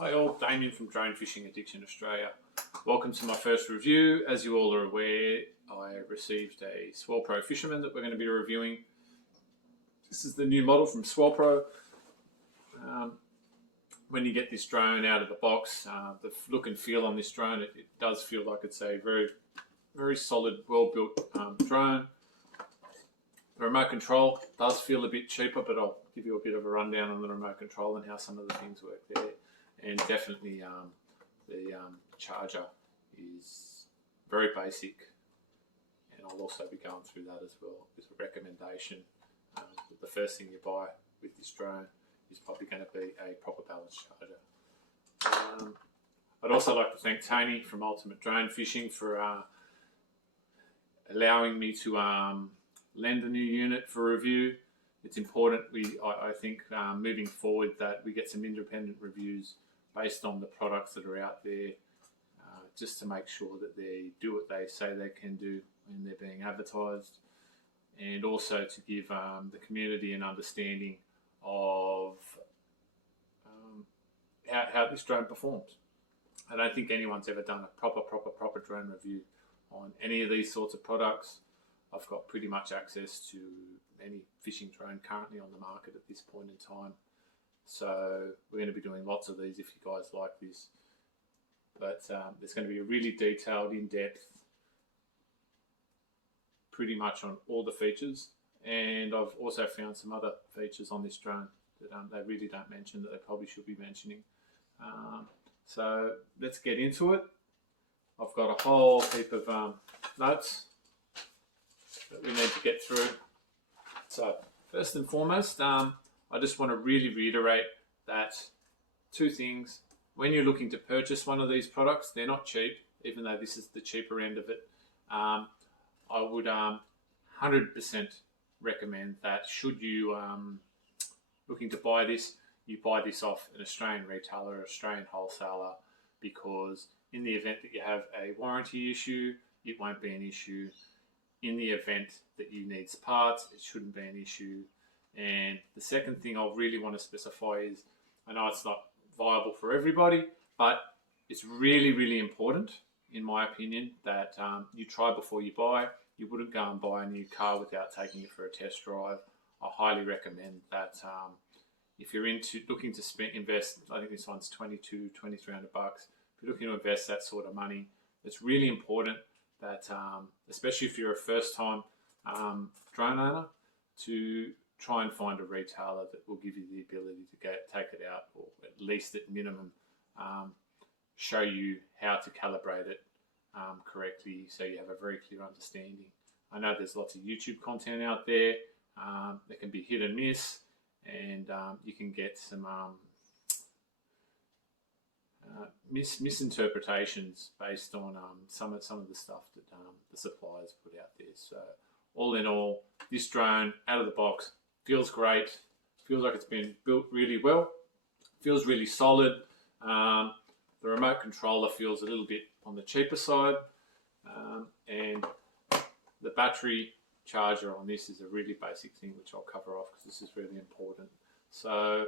Hi all, Damien from Drone Fishing Addiction Australia. Welcome to my first review. As you all are aware, I received a Swellpro Fisherman that we're going to be reviewing. This is the new model from Swellpro. When you get this drone out of the box, the look and feel on this drone, it does feel like it's a very solid, well-built drone. The remote control does feel a bit cheaper, but I'll give you a bit of a rundown on the remote control and how some of the things work there. And definitely the charger is very basic, and I'll also be going through that as well with a recommendation that the first thing you buy with this drone is probably going to be a proper balanced charger. I'd also like to thank Tony from Ultimate Drone Fishing for allowing me to lend a new unit for review. It's important, I think, moving forward, that we get some independent reviews based on the products that are out there, just to make sure that they do what they say they can do when they're being advertised, and also to give the community an understanding of how this drone performs. I don't think anyone's ever done a proper drone review on any of these sorts of products. I've got pretty much access to any fishing drone currently on the market at this point in time. So we're going to be doing lots of these if you guys like this. But there's going to be a really detailed, in-depth, pretty much on all the features. And I've also found some other features on this drone that they really don't mention that they probably should be mentioning. So let's get into it. I've got a whole heap of notes that we need to get through. So first and foremost, I just want to really reiterate that two things. When you're looking to purchase one of these products, they're not cheap, even though this is the cheaper end of it. I would 100% recommend that should you looking to buy this, you buy this off an Australian retailer or Australian wholesaler, because in the event that you have a warranty issue, it won't be an issue. In the event that you need parts, it shouldn't be an issue. And the second thing I really want to specify is, I know it's not viable for everybody, but it's really important, in my opinion, that you try before you buy. You wouldn't go and buy a new car without taking it for a test drive. I highly recommend that if you're looking to invest, I think this one's $2,200, $2,300. If you're looking to invest that sort of money, it's really important that, especially if you're a first-time drone owner, to try and find a retailer that will give you the ability to take it out, or at least at minimum show you how to calibrate it correctly, so you have a very clear understanding. I know there's lots of YouTube content out there that can be hit and miss, and you can get some misinterpretations based on some of the stuff that the suppliers put out there. So all in all, this drone out of the box feels great, feels like it's been built really well, feels really solid. The remote controller feels a little bit on the cheaper side, and the battery charger on this is a really basic thing, which I'll cover off because this is really important. So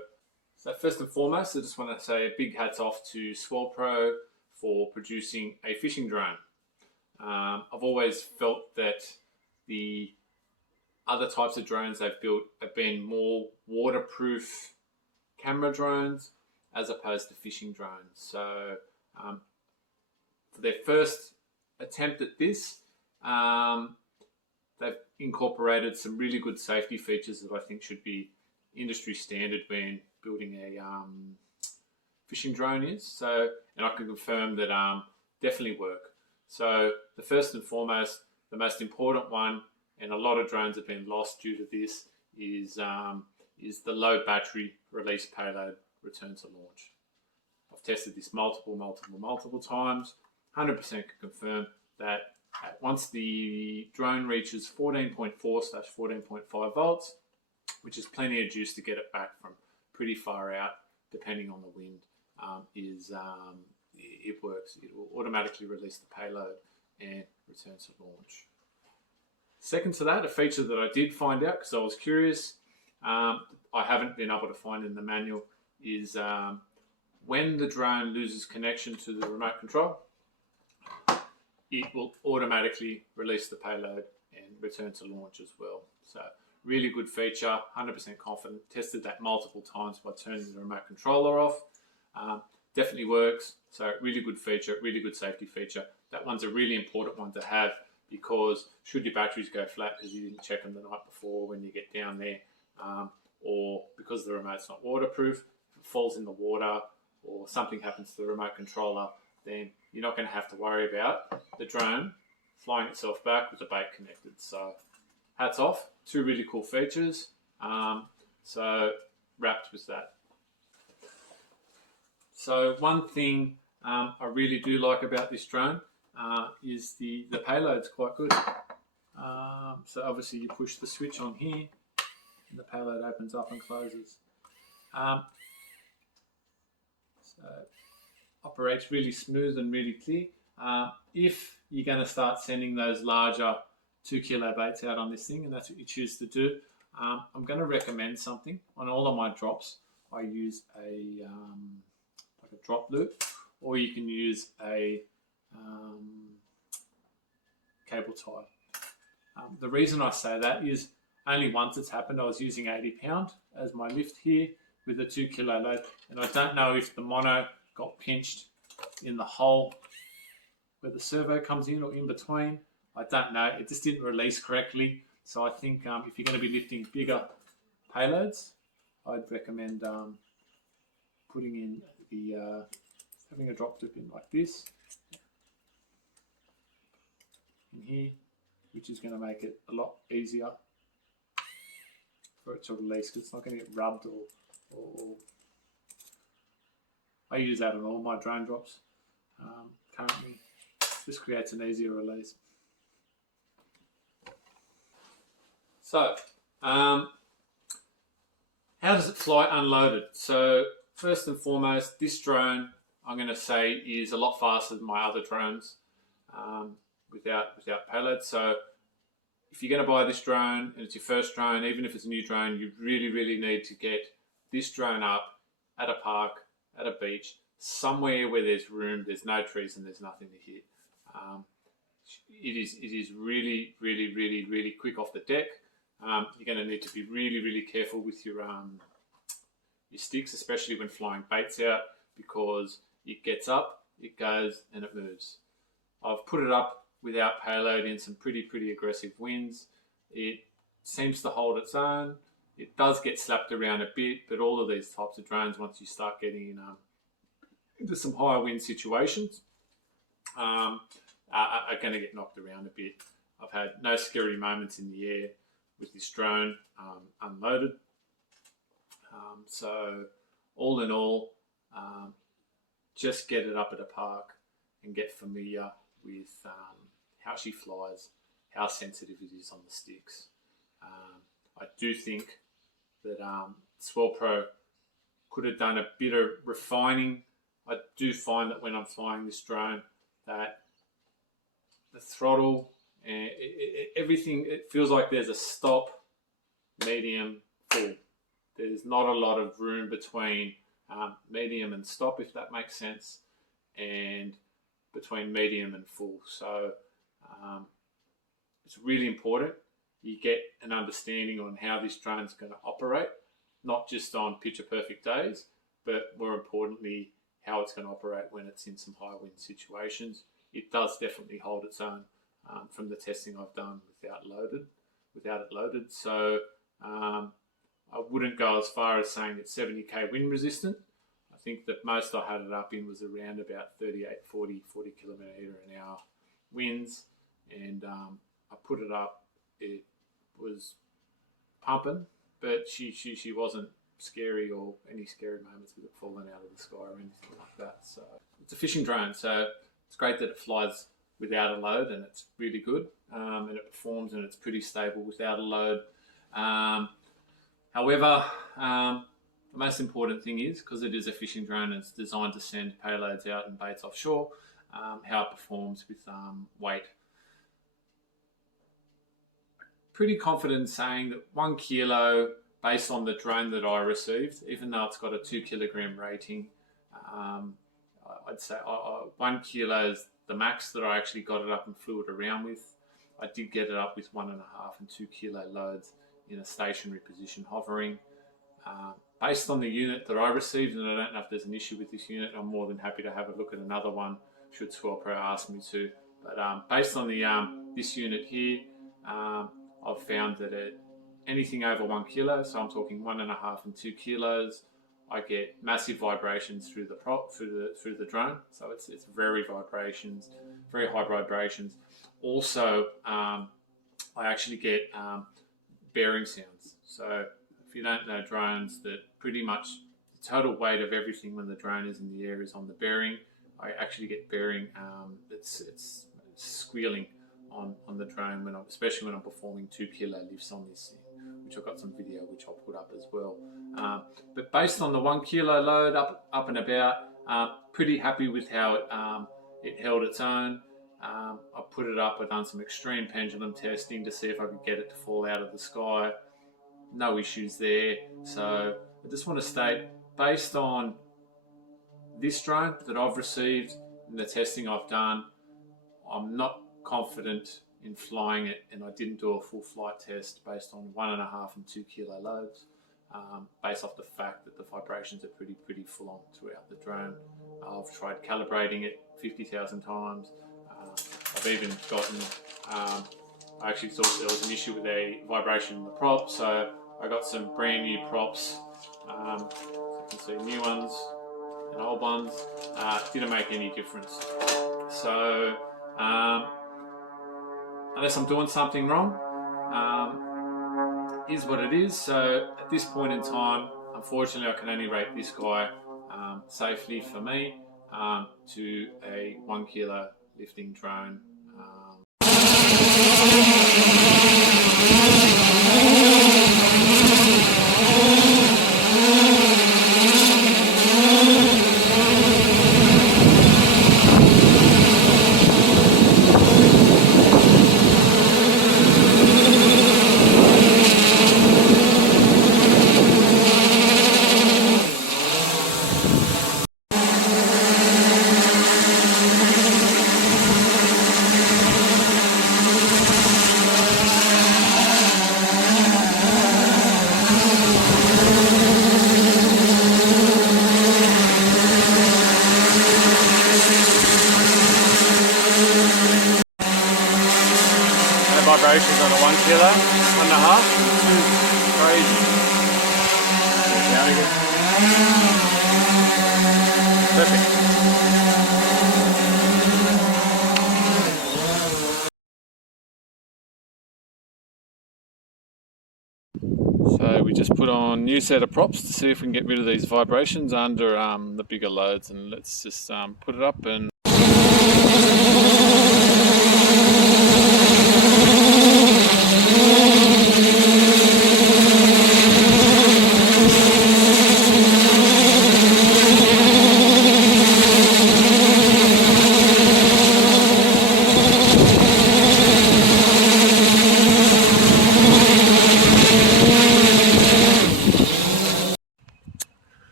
first and foremost, I just want to say a big hats off to Swellpro for producing a fishing drone. I've always felt that the other types of drones they've built have been more waterproof camera drones as opposed to fishing drones. So for their first attempt at this, they've incorporated some really good safety features that I think should be industry standard when building a fishing drone is. So, and I can confirm that definitely work. So the first and foremost, the most important one, and a lot of drones have been lost due to this, is the low battery release payload return to launch. I've tested this multiple times. 100% can confirm that once the drone reaches 14.4/14.5 volts, which is plenty of juice to get it back from pretty far out, depending on the wind, it works. It will automatically release the payload and return to launch. Second to that, a feature that I did find out because I was curious, I haven't been able to find in the manual, is when the drone loses connection to the remote control, it will automatically release the payload and return to launch as well. So really good feature, 100% confident. Tested that multiple times by turning the remote controller off. Definitely works. So really good feature, really good safety feature. That one's a really important one to have, because should your batteries go flat because you didn't check them the night before when you get down there, or because the remote's not waterproof, if it falls in the water or something happens to the remote controller, then you're not going to have to worry about the drone flying itself back with the bait connected. So hats off, two really cool features. So wrapped with that. So one thing I really do like about this drone is the payload's quite good. So obviously you push the switch on here and the payload opens up and closes. So operates really smooth and really clear. If you're going to start sending those larger 2 kilo baits out on this thing, and that's what you choose to do, I'm going to recommend something. On all of my drops, I use a drop loop, or you can use a cable tie. The reason I say that is only once it's happened. I was using 80 pound as my lift here with a 2 kilo load, and I don't know if the mono got pinched in the hole where the servo comes in or in between. I don't know. It just didn't release correctly. So I think if you're going to be lifting bigger payloads, I'd recommend putting in the having a drop loop in like this in here, which is going to make it a lot easier for it to release, because it's not going to get rubbed or I use that on all my drone drops currently. This creates an easier release. So, how does it fly unloaded? So, first and foremost, this drone, I'm going to say, is a lot faster than my other drones without payload. So, if you're going to buy this drone and it's your first drone, even if it's a new drone, you really need to get this drone up at a park, at a beach, somewhere where there's room, there's no trees and there's nothing to hit. It is really quick off the deck. You're going to need to be really careful with your sticks, especially when flying baits out, because it gets up, it goes, and it moves. I've put it up without payload in some pretty aggressive winds. It seems to hold its own. It does get slapped around a bit, but all of these types of drones, once you start getting into some higher wind situations, are going to get knocked around a bit. I've had no scary moments in the air with this drone unloaded. So all in all, just get it up at a park and get familiar with how she flies, how sensitive it is on the sticks. I do think that Swellpro could have done a bit of refining. I do find that when I'm flying this drone, that the throttle and everything, it feels like there's a stop, medium, full. There's not a lot of room between medium and stop, if that makes sense, and between medium and full. So it's really important you get an understanding on how this drone is going to operate, not just on picture perfect days, but more importantly, how it's going to operate when it's in some high wind situations. It does definitely hold its own from the testing I've done without it loaded. So I wouldn't go as far as saying it's 70k wind resistant. I think that most I had it up in was around about 38, 40 kilometre an hour winds, and I put it up. It was pumping, but she wasn't scary or any scary moments with it falling out of the sky or anything like that. So it's a fishing drone, so it's great that it flies without a load, and it's really good, and it performs, and it's pretty stable without a load. However, the most important thing is, because it is a fishing drone and it's designed to send payloads out and baits offshore, how it performs with weight. Pretty confident in saying that 1 kilo, based on the drone that I received, even though it's got a 2 kilogram rating, I'd say 1 kilo is the max that I actually got it up and flew it around with. I did get it up with 1.5 and 2 kilo loads in a stationary position, hovering. Based on the unit that I received, and I don't know if there's an issue with this unit, I'm more than happy to have a look at another one should Swellpro ask me to. But based on the this unit here, I've found that anything over 1 kilo, so I'm talking 1.5 and 2 kilos, I get massive vibrations through the prop, through the drone. So it's very high vibrations. Also, I actually get bearing sounds. So if you don't know drones, that pretty much the total weight of everything when the drone is in the air is on the bearing. I actually get bearing. It's squealing on the drone especially when I'm performing 2 kilo lifts on this thing, which I've got some video which I'll put up as well. But based on the 1 kilo load up and about, pretty happy with how it held its own. I put it up, I've done some extreme pendulum testing to see if I could get it to fall out of the sky. No issues there. So I just want to state, based on this drone that I've received and the testing I've done, I'm not confident in flying it, and I didn't do a full flight test based on 1.5 and 2 kilo loads, based off the fact that the vibrations are pretty full on throughout the drone. I've tried calibrating it 50,000 times. I've even gotten, I actually thought there was an issue with a vibration in the prop, so I got some brand new props, so you can see new ones and old ones, didn't make any difference. So unless I'm doing something wrong, is what it is. So at this point in time, unfortunately I can only rate this guy safely for me to a 1 kilo lifting drone. Vibrations on a 1 kilo, 1.5, crazy. Perfect. So we just put on new set of props to see if we can get rid of these vibrations under the bigger loads, and let's just put it up and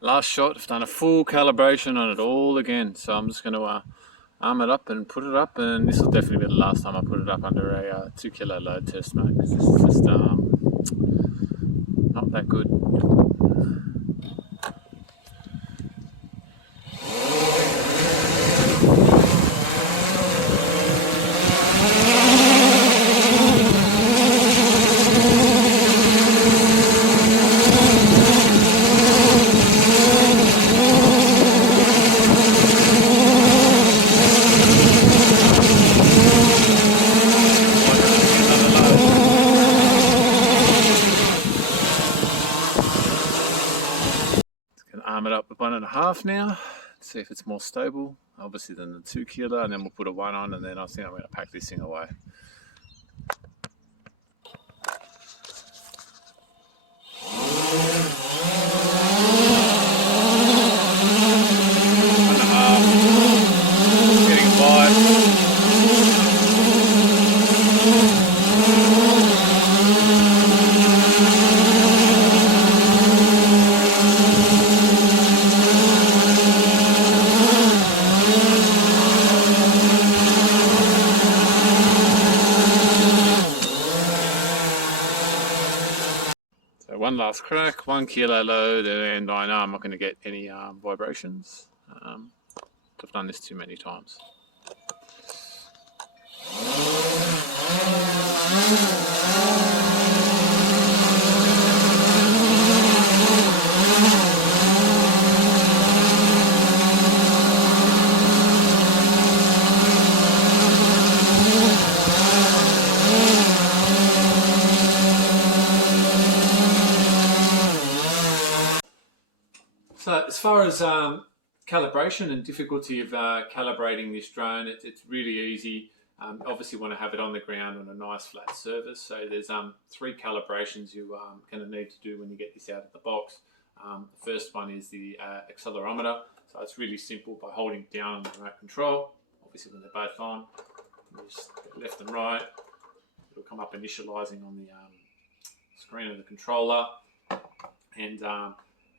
last shot. I've done a full calibration on it all again, so I'm just going to arm it up and put it up, and this will definitely be the last time I put it up under a 2 kilo load test, mate, because this is just not that good. Arm it up with 1.5 now, see if it's more stable, obviously, than the 2 kilo, and then we'll put a 1 on, and then I think I'm going to pack this thing away. Getting 5. last crack, 1 kilo load, and I know I'm not going to get any vibrations. I've done this too many times. So as far as calibration and difficulty of calibrating this drone, it's really easy. Obviously want to have it on the ground on a nice flat surface. So there's 3 calibrations you're going to need to do when you get this out of the box. The first one is the accelerometer. So it's really simple by holding down on the remote control. Obviously when they're both on, you just go left and right. It'll come up initializing on the screen of the controller, and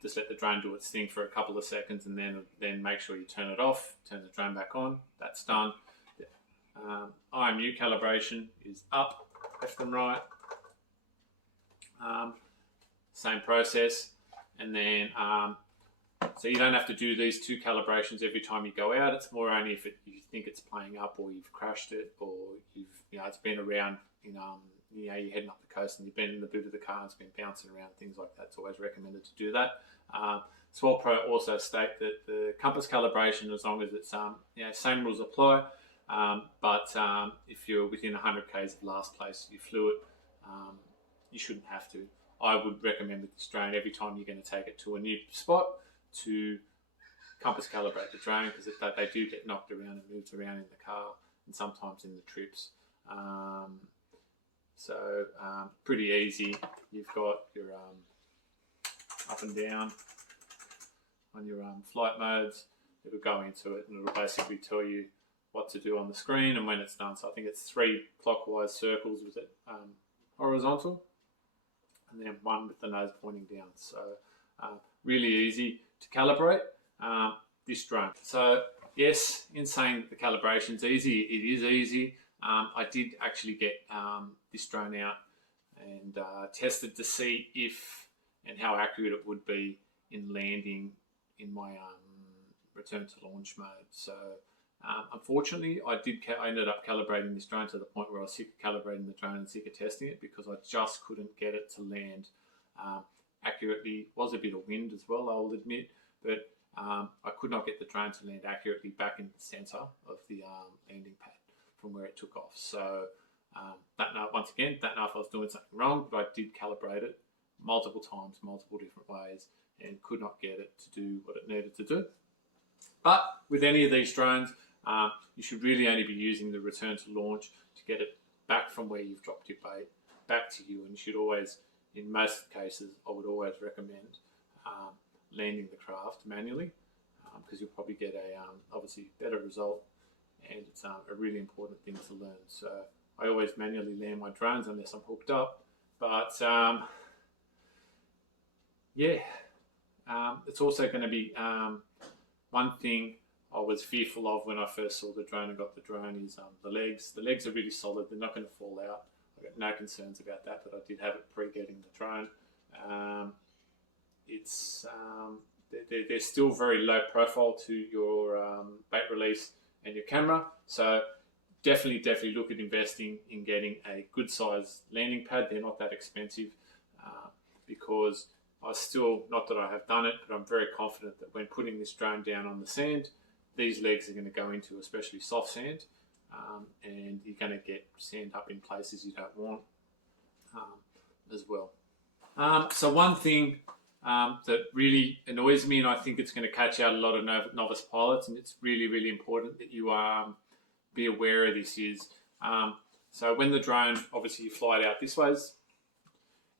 just let the drone do its thing for a couple of seconds, and then make sure you turn it off, turn the drone back on. That's done. IMU calibration is up, left and right. Same process, and then so you don't have to do these 2 calibrations every time you go out. It's more only if you think it's playing up, or you've crashed it, or it's been around you're heading up the coast and you've been in the boot of the car and it's been bouncing around, things like that. It's always recommended to do that. Swellpro also state that the compass calibration, as long as it's same rules apply, but if you're within 100 k's of last place, you flew it, you shouldn't have to. I would recommend with this drone, every time you're going to take it to a new spot, to compass calibrate the drone, because they do get knocked around and moved around in the car, and sometimes in the trips. Pretty easy. You've got your up and down on your flight modes. It'll go into it and it'll basically tell you what to do on the screen and when it's done. So I think it's 3 clockwise circles with it horizontal, and then 1 with the nose pointing down. So really easy to calibrate this drone. So yes, in saying that the calibration's easy, it is easy. I did actually get this drone out and tested to see if and how accurate it would be in landing in my return to launch mode. So unfortunately, I ended up calibrating this drone to the point where I was sick of calibrating the drone and sick of testing it, because I just couldn't get it to land accurately. Was a bit of wind as well, I'll admit, but I could not get the drone to land accurately back in the center of the landing pad from where it took off. So that night, once again, that night I was doing something wrong, but I did calibrate it multiple times, multiple different ways, and could not get it to do what it needed to do. But with any of these drones, you should really only be using the return to launch to get it back from where you've dropped your bait back to you. And you should always, in most cases, I would always recommend landing the craft manually, because you'll probably get a obviously better result, and it's a really important thing to learn. So I always manually land my drones unless I'm hooked up. But it's also going to be one thing I was fearful of when I first saw the drone and got the drone is the legs. The legs are really solid. They're not going to fall out. I've got no concerns about that, but I did have it pre-getting the drone. They're still very low profile to your bait release and your camera. So definitely look at investing in getting a good size landing pad. They're not that expensive, because I still, not that I have done it, but I'm very confident that when putting this drone down on the sand, these legs are going to go into especially soft sand, and you're going to get sand up in places you don't want as well. So one thing that really annoys me, and I think it's going to catch out a lot of novice pilots, and it's really important that you be aware of this, is so when the drone, obviously you fly it out this ways,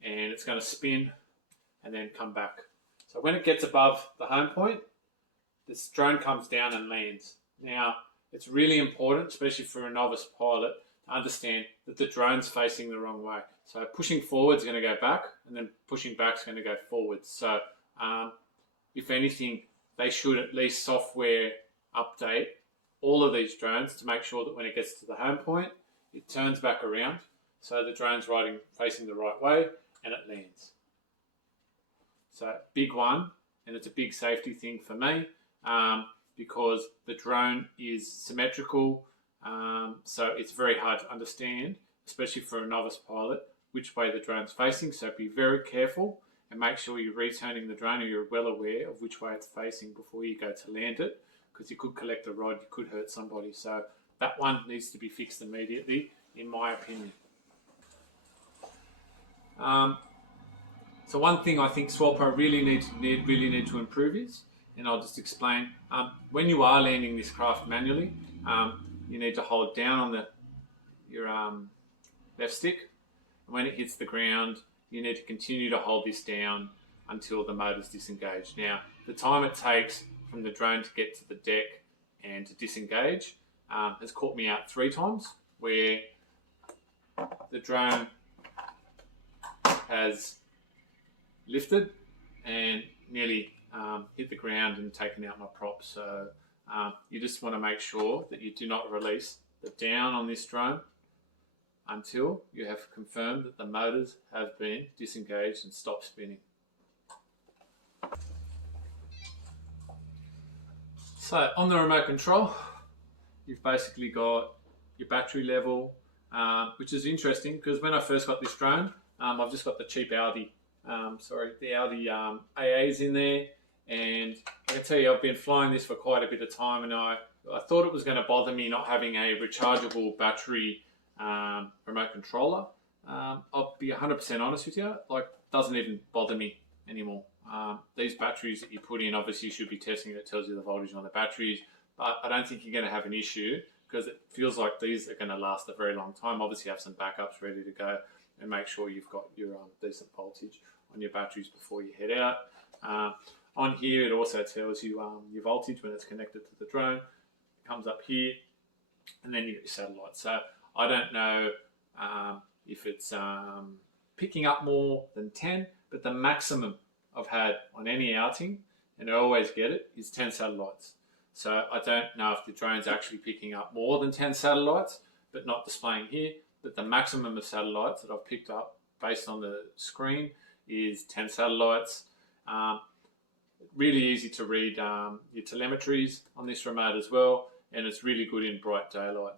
and it's going to spin and then come back. So when it gets above the home point, this drone comes down and lands. Now, it's really important, especially for a novice pilot, to understand that the drone's facing the wrong way. So pushing forward is going to go back, and then pushing back is going to go forward. So if anything, they should at least software update all of these drones to make sure that when it gets to the home point, it turns back around, so the drone's facing the right way and it lands. So big one, and it's a big safety thing for me because the drone is symmetrical, so it's very hard to understand, especially for a novice pilot, which way the drone's facing. So be very careful and make sure you're returning the drone, or you're well aware of which way it's facing before you go to land it, because you could collect a rod, you could hurt somebody. So that one needs to be fixed immediately, in my opinion. So one thing I think Swellpro really need to improve is, and I'll just explain, when you are landing this craft manually, you need to hold down on your left stick, and when it hits the ground, you need to continue to hold this down until the motor's disengaged. Now, the time it takes from the drone to get to the deck and to disengage has caught me out 3 times, where the drone has lifted and nearly hit the ground and taken out my prop. So you just want to make sure that you do not release the down on this drone until you have confirmed that the motors have been disengaged and stopped spinning. So on the remote control, you've basically got your battery level, which is interesting because when I first got this drone, I've just got the cheap Audi, the Audi AAs in there, and I can tell you I've been flying this for quite a bit of time, and I thought it was going to bother me not having a rechargeable battery remote controller. I'll be 100% honest with you, like, it doesn't even bother me anymore. These batteries that you put in, obviously you should be testing it, tells you the voltage on the batteries, but I don't think you're going to have an issue because it feels like these are going to last a very long time. Obviously have some backups ready to go and make sure you've got your decent voltage on your batteries before you head out. On here it also tells you your voltage when it's connected to the drone. It comes up here, and then you get your satellite. So I don't know if it's picking up more than 10, but the maximum I've had on any outing, and I always get it, is 10 satellites. So I don't know if the drone's actually picking up more than 10 satellites, but not displaying here. But the maximum of satellites that I've picked up based on the screen is 10 satellites. Really easy to read your telemetries on this remote as well, and it's really good in bright daylight.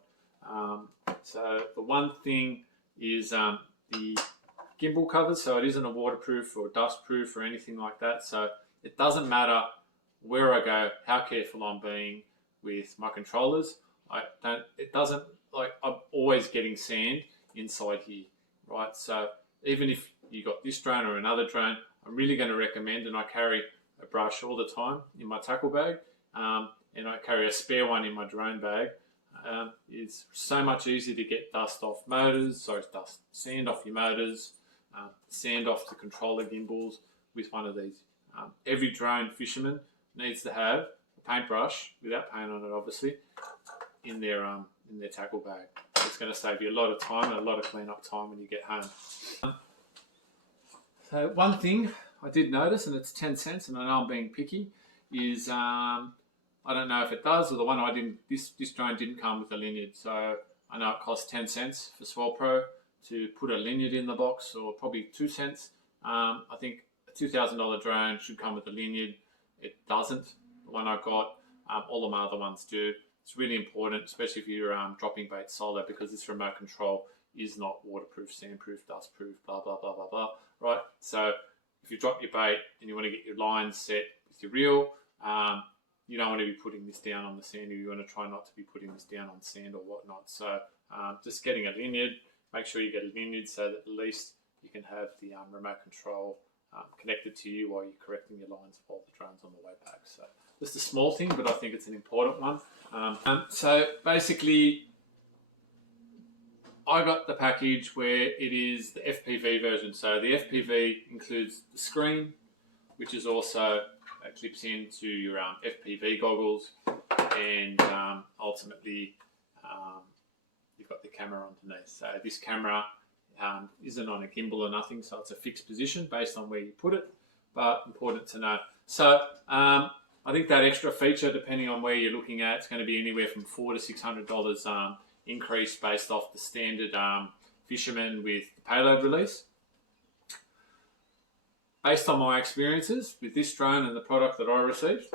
So the one thing is the gimbal covers, so it isn't a waterproof or dustproof or anything like that. So it doesn't matter where I go, how careful I'm being with my controllers. I'm always getting sand inside here, right? So even if you got this drone or another drone, I'm really going to recommend, and I carry a brush all the time in my tackle bag, and I carry a spare one in my drone bag. It's so much easier to get sand off your motors, sand off the controller gimbals with one of these. Every drone fisherman needs to have a paintbrush, without paint on it obviously, in their tackle bag. It's going to save you a lot of time and a lot of clean-up time when you get home. So one thing I did notice, and it's 10 cents, and I know I'm being picky, is I don't know if it does, or the one I didn't, this drone didn't come with a lanyard, so I know it costs 10 cents for Swellpro to put a lanyard in the box, or probably 2 cents. I think a $2,000 drone should come with a lanyard. It doesn't. The one I got, all of my other ones do. It's really important, especially if you're dropping bait solo, because this remote control is not waterproof, sandproof, dustproof, blah, blah, blah, blah, blah, right? So if you drop your bait and you want to get your lines set with your reel, you don't want to be putting this down on the sand, or you want to try not to be putting this down on sand or whatnot. So just getting a lanyard, make sure you get a lanyard so that at least you can have the remote control connected to you while you're correcting your lines of all the drones on the way back. So just a small thing, but I think it's an important one. So basically, I got the package where it is the FPV version. So the FPV includes the screen, which is also clips into your FPV goggles, and ultimately you've got the camera underneath. So this camera isn't on a gimbal or nothing, so it's a fixed position based on where you put it, but important to know. So I think that extra feature, depending on where you're looking at, it's going to be anywhere from $400 to $600 increase based off the standard Fisherman with the payload release. based on my experiences with this drone and the product that I received,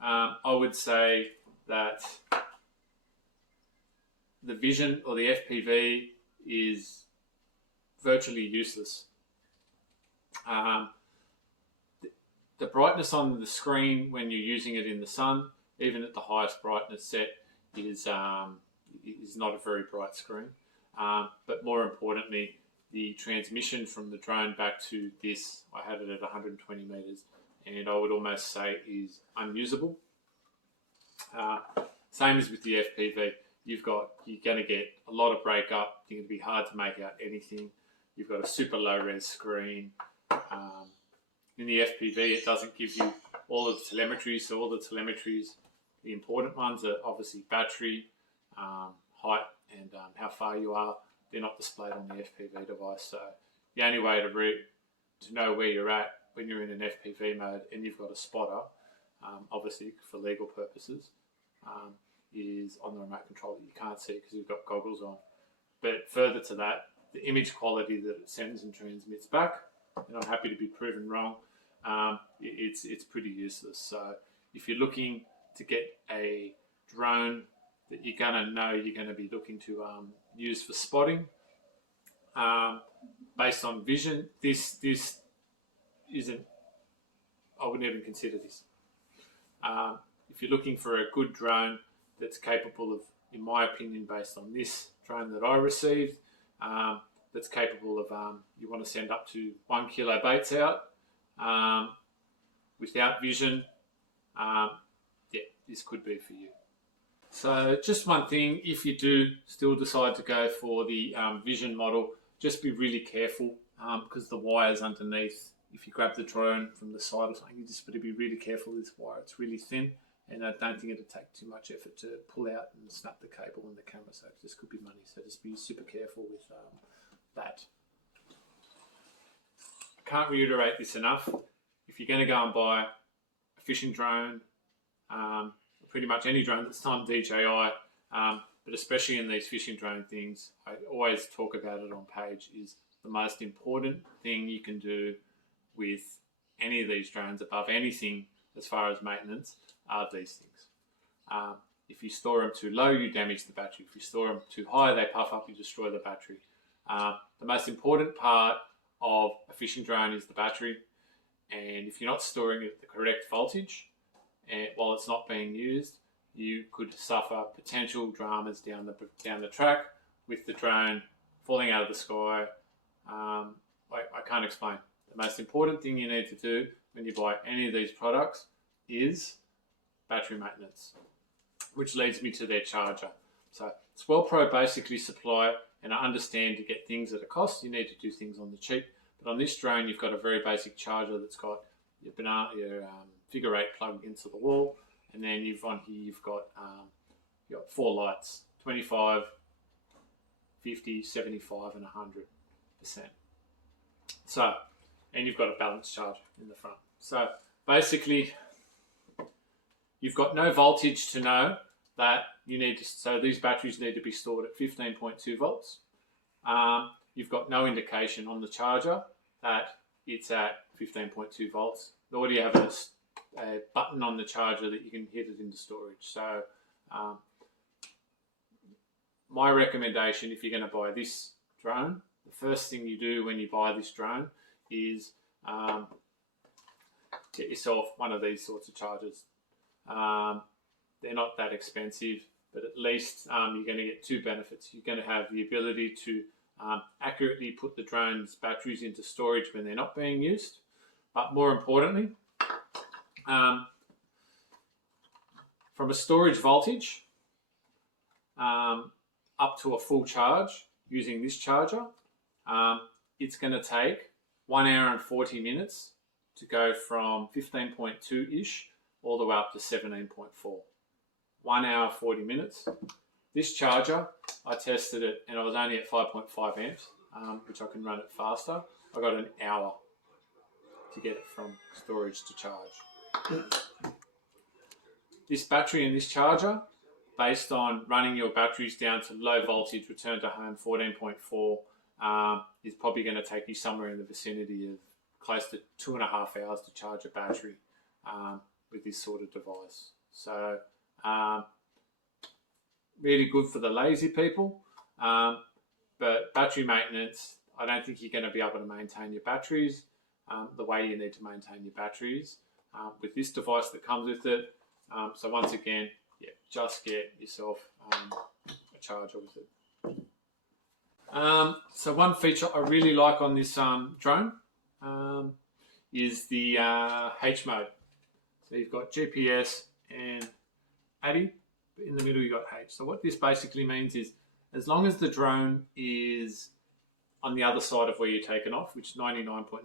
I would say that the Vision or the FPV is virtually useless. The brightness on the screen when you're using it in the sun, even at the highest brightness set, is not a very bright screen. But more importantly, the transmission from the drone back to this, I had it at 120 meters, and I would almost say is unusable. Same as with the FPV. You're going to get a lot of breakup. It's going to be hard to make out anything. You've got a super low res screen. In the FPV, it doesn't give you all of the telemetry. So all the telemetries, the important ones are obviously battery, height, and how far you are. They're not displayed on the FPV device. So the only way to know where you're at when you're in an FPV mode and you've got a spotter, obviously for legal purposes, is on the remote control that you can't see because you've got goggles on. But further to that, the image quality that it sends and transmits back, and I'm happy to be proven wrong, it's pretty useless. So if you're looking to get a drone that you're going to know you're going to be looking to use for spotting, based on vision, this isn't, I wouldn't even consider this. If you're looking for a good drone that's capable of, in my opinion, based on this drone that I received, that's capable of, you want to send up to 1 kilo baits out without vision, yeah, this could be for you. So just one thing, if you do still decide to go for the vision model, just be really careful because the wires underneath, if you grab the drone from the side or something, you just got to be really careful with this wire. It's really thin, and I don't think it'll take too much effort to pull out and snap the cable and the camera, so this could be money. So just be super careful with that. I can't reiterate this enough. If you're going to go and buy a fishing drone, pretty much any drone that's on DJI, but especially in these fishing drone things, I always talk about it on page, is the most important thing you can do with any of these drones above anything as far as maintenance are these things. If you store them too low, you damage the battery. If you store them too high, they puff up, you destroy the battery. The most important part of a fishing drone is the battery, and if you're not storing it at the correct voltage, and while it's not being used, you could suffer potential dramas down the track with the drone falling out of the sky. I can't explain. The most important thing you need to do when you buy any of these products is battery maintenance, which leads me to their charger. So Swellpro basically supply, and I understand to get things at a cost, you need to do things on the cheap. But on this drone, you've got a very basic charger that's got your figure 8 plugged into the wall, and then you've got 4 lights: 25, 50, 75, and 100%. So, and you've got a balance charger in the front. So basically, you've got no voltage to know that you need to. So these batteries need to be stored at 15.2 volts. You've got no indication on the charger that it's at 15.2 volts, nor do you have a button on the charger that you can hit it into storage. So my recommendation, if you're going to buy this drone, the first thing you do when you buy this drone is get yourself one of these sorts of chargers. They're not that expensive, but at least you're going to get 2 benefits. You're going to have the ability to accurately put the drone's batteries into storage when they're not being used, but more importantly, from a storage voltage up to a full charge using this charger, it's going to take 1 hour and 40 minutes to go from 15.2-ish all the way up to 17.4. 1 hour, 40 minutes. This charger, I tested it and I was only at 5.5 amps, which I can run it faster. I got an hour to get it from storage to charge. This battery and this charger, based on running your batteries down to low voltage, return to home 14.4, is probably going to take you somewhere in the vicinity of close to 2.5 hours to charge a battery with this sort of device. So really good for the lazy people, but battery maintenance, I don't think you're going to be able to maintain your batteries the way you need to maintain your batteries with this device that comes with it. So once again, yeah, just get yourself a charger with it. So one feature I really like on this drone is the H mode. So you've got GPS and ADI, but in the middle you've got H. So what this basically means is, as long as the drone is on the other side of where you're taking off, which 99.999%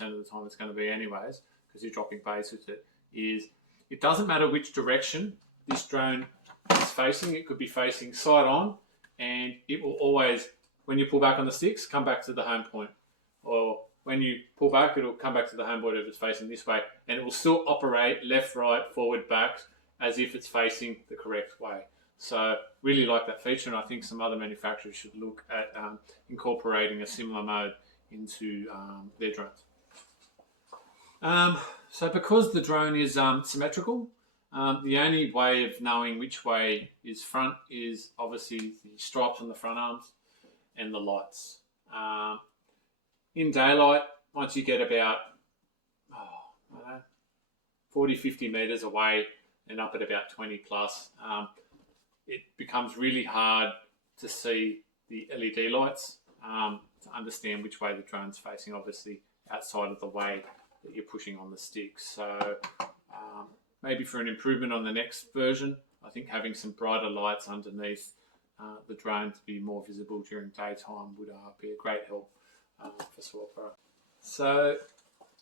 of the time it's going to be anyways, because you're dropping base with it, is it doesn't matter which direction this drone is facing. It could be facing side on, and it will always, when you pull back on the sticks, come back to the home point. Or when you pull back, it'll come back to the home point if it's facing this way, and it will still operate left, right, forward, back, as if it's facing the correct way. So really like that feature, and I think some other manufacturers should look at incorporating a similar mode into their drones. So because the drone is symmetrical, the only way of knowing which way is front is obviously the stripes on the front arms and the lights. In daylight, once you get about 40, 50 meters away and up at about 20 plus, it becomes really hard to see the LED lights, to understand which way the drone's facing, obviously outside of the way that you're pushing on the stick. So maybe for an improvement on the next version, I think having some brighter lights underneath the drone to be more visible during daytime would be a great help for Swellpro. So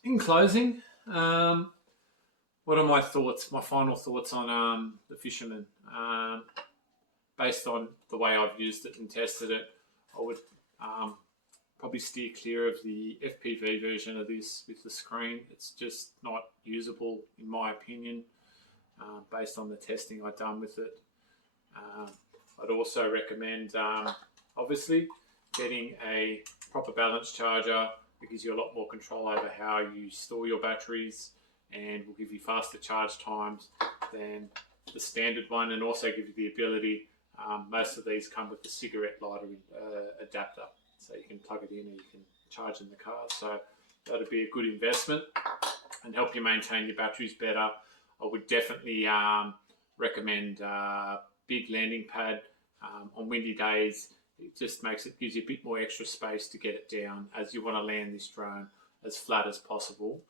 in closing, what are my thoughts, my final thoughts on the Fisherman? Based on the way I've used it and tested it, I would probably steer clear of the FPV version of this with the screen. It's just not usable, in my opinion, based on the testing I've done with it. I'd also recommend, obviously, getting a proper balance charger. It gives you a lot more control over how you store your batteries and will give you faster charge times than the standard one, and also give you the ability, most of these come with the cigarette lighter adapter, so you can plug it in and you can charge in the car. So that would be a good investment and help you maintain your batteries better. I would definitely recommend big landing pad on windy days. It just gives you a bit more extra space to get it down, as you want to land this drone as flat as possible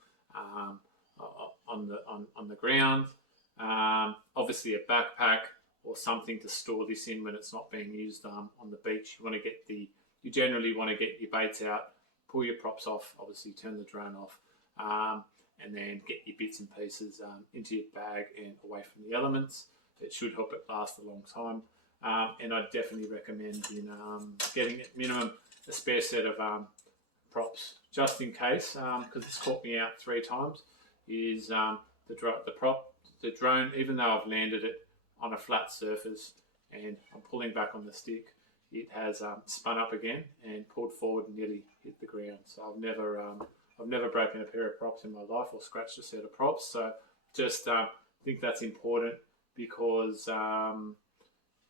on the ground. Obviously a backpack or something to store this in when it's not being used on the beach. You generally want to get your baits out, pull your props off, obviously turn the drone off, and then get your bits and pieces into your bag and away from the elements. It should help it last a long time. And I'd definitely recommend getting at minimum a spare set of props, just in case, because it's caught me out 3 times, is the drone, even though I've landed it on a flat surface and I'm pulling back on the stick, it has spun up again and pulled forward and nearly hit the ground. So I've never broken a pair of props in my life or scratched a set of props. So just think that's important, because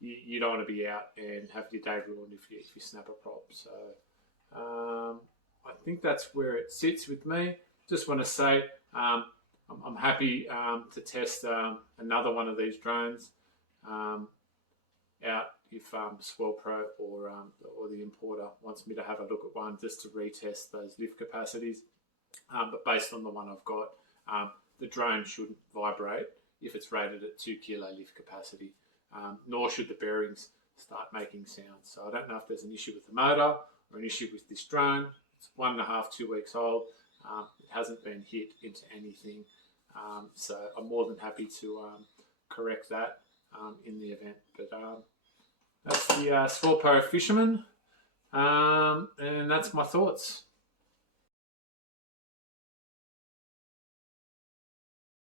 you don't want to be out and have your day ruined if you snap a prop. So I think that's where it sits with me. Just want to say I'm happy to test another one of these drones out if Swellpro or the importer wants me to have a look at one just to retest those lift capacities. But based on the one I've got, the drone shouldn't vibrate if it's rated at 2 kilo lift capacity, nor should the bearings start making sound. So I don't know if there's an issue with the motor or an issue with this drone. It's 1.5, 2 weeks old. It hasn't been hit into anything. So I'm more than happy to correct that in the event. But that's the Swellpro Fisherman, and that's my thoughts.